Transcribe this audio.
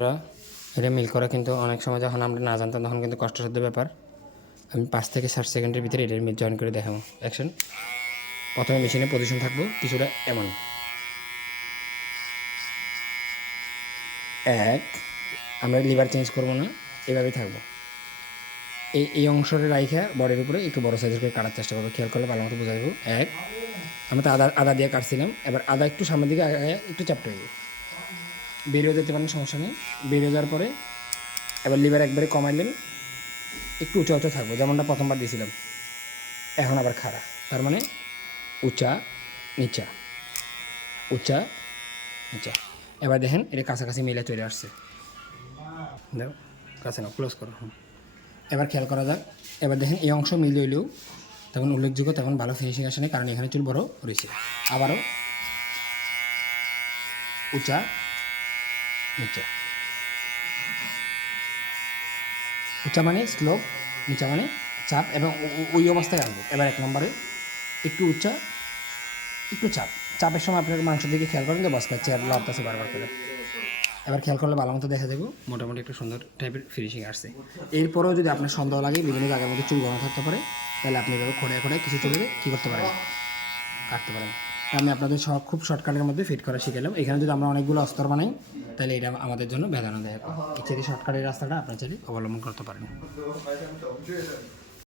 এটা মিল করা কিন্তু অনেক সময় যখন আমরা না জানতাম তখন কিন্তু কষ্টসাধ্য ব্যাপার। আমি 5 থেকে 7 সেকেন্ডের ভিতরে এটার মিল জয়েন করে দেখাবো। অ্যাকশন। প্রথমে মেশিনে পজিশন থাকবো কিছুটা এমন, 1 আমরা লিভার চেঞ্জ করবো না, এভাবেই থাকবো। এই অংশটা রাইখা বডির উপরে একটু বড় সাইজের করে কাটার চেষ্টা করবো। খেয়াল করলে ভালো মতো বোঝা যাবো। 1 আমরা তো আদা দিয়ে কাটছিলাম, এবার আদা একটু সামনের দিকে একটু চ্যাপ্টা হয়ে যাবে, বেরিয়ে যেতে পারেন, সমস্যা নেই। বেরিয়ে যাওয়ার পরে এবার লিভার একবারে কমাইলেন, একটু উঁচা উঁচা থাকবো যেমনটা প্রথমবার দিয়েছিলাম। এখন আবার খাড়া, তার মানে উঁচা নিচা উঁচা নিচা। এবার দেখেন এটা কাছাকাছি মিলে চলে আসছে। দেখো কাছে না, ক্লোজ করো। এবার খেয়াল করা যাক। এবার দেখেন এই অংশ মিল হইলেও তখন উল্লেখযোগ্য, তখন ভালো ফিনিশিং আসে না, কারণ এখানে চুল বড় রয়েছে। আবারও উঁচা নিচা, উঁচা মানে স্লোপ, নিচা মানে চাপ, এবং ওই অবস্থায় আসবো। এবার 1 নম্বরে একটু উঁচা একটু চাপ। চাপের সময় আপনার মাংসের দিকে খেয়াল করেন তো বস পাচ্ছে আর লড়তেছে বারবার করে। এবার খেয়াল করলে ভালো মতো দেখা যাবো মোটামুটি একটা সুন্দর টাইপের ফিনিশিং আসছে। এরপরেও যদি আপনার সন্দেহ লাগে বিভিন্ন জায়গার মধ্যে চুল ঘন থাকতে পারে, তাহলে আপনি এভাবে খোঁড়ায় খোঁড়ায় কিছু চুলে কী করতে পারেন, কাটতে পারেন। আমি আপনাদের খুব শর্টকাটের মধ্যে ফিট করা শিখালাম। এখানে যদি আমরা অনেকগুলো অস্তর বানাই তাহলে এটা আমাদের জন্য বেদনাদায়ক। এই শর্টকাটের রাস্তাটা আপনার চাইলে অবলম্বন করতে পারেন।